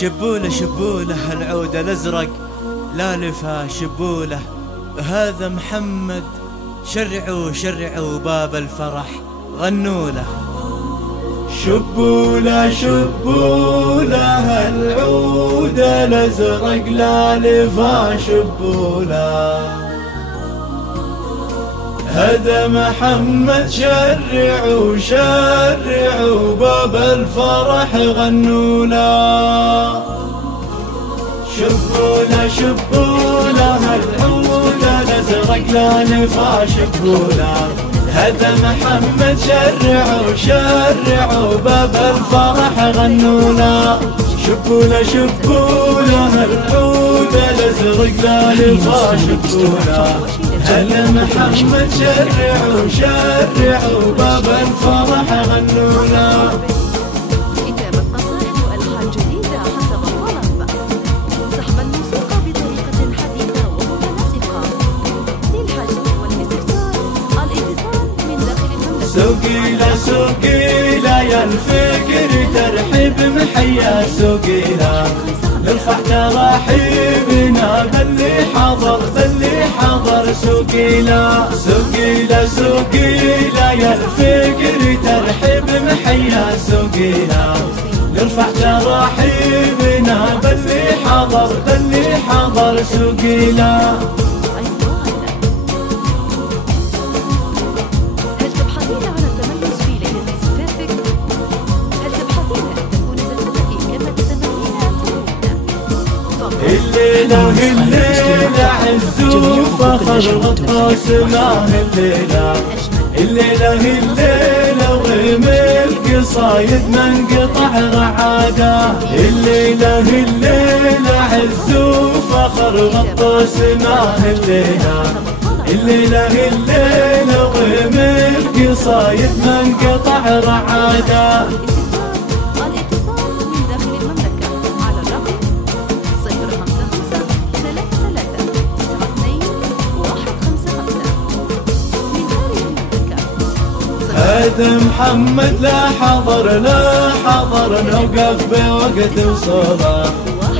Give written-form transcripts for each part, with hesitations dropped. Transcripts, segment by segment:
شبوله شبوله العود الازرق لا لفا شبوله، هذا محمد شرعوا شرعوا باب الفرح غنوا له. شبوله شبوله العود الازرق لا لفا شبوله، هذا محمد شرعوا شرعوا باب الفرح غنوا له. شبوله شبوله العود الازرق لا لفا شبوله، هذا محمد شرعوا شرعوا باب الفرح غنوا له. شبوله شبوله العود الازرق لا لفا شبوله، هذا محمد شرعوا شرعوا باب الفرح غنوا له. كتابة قصائد وألحان جديدة حسب الطلب، سحب الموسيقى بطريقة حديثة ومتناسقة. للحجز والاستفسار الاتصال من داخل المملكة. سوقيلا سوقيلا يا الفكر ترحيب محيا سوقيلا، نرفع تراحيبنا باللي حضر باللي حضر. سوقيلا سوقيلا سوقيلا يا الفكر ترحيب محيا سوقيلا، نرفع تراحيبنا باللي حضر باللي حضر. سوقيلا الليلة الليلة عز وفخر غطاس معه الليلة، الليلة الليلة وغيم القصايد من قطع رعادة. الليلة الليلة عز وفخر غطاس معه الليلة، الليلة الليلة وغيم القصايد من قطع رعادة. هذا محمد لا حضر لا حضر، نوقف بوقت وصوله،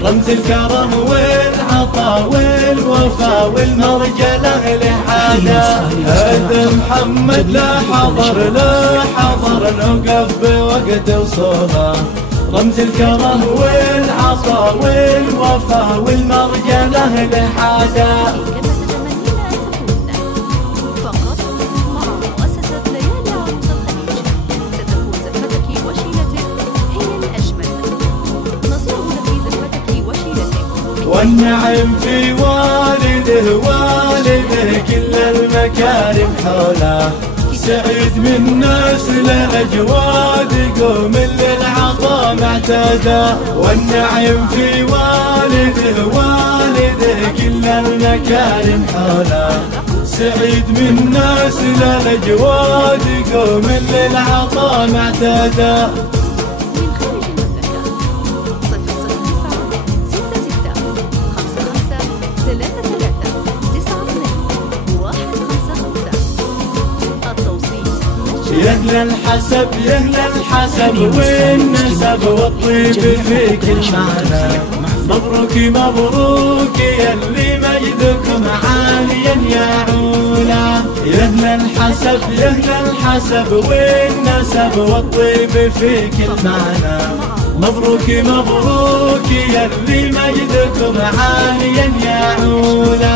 رمز الكرم والعطا والوفا والمرجله لحاله. هذا محمد لا حضر لا حضر، نوقف بوقت وصوله، رمز الكرم والعطا والوفا والمرجله لحاله. والنعم في والده والده كل المكارم حوله، سعيد من نسل الأجواد قوم للعطا معتاده. والنعم في والده والده كل المكارم حوله، سعيد من نسل الأجواد قوم للعطا معتاده. يهلا الحسب يهلا الحسب والنسب والطيب في كل معنى. مبروك مبروك يلي مجدكم عاليا يا علا. يهلا الحسب يهلا الحسب والنسب والطيب في كل معنى. مبروك مبروك يلي مجدكم عاليا يا علا.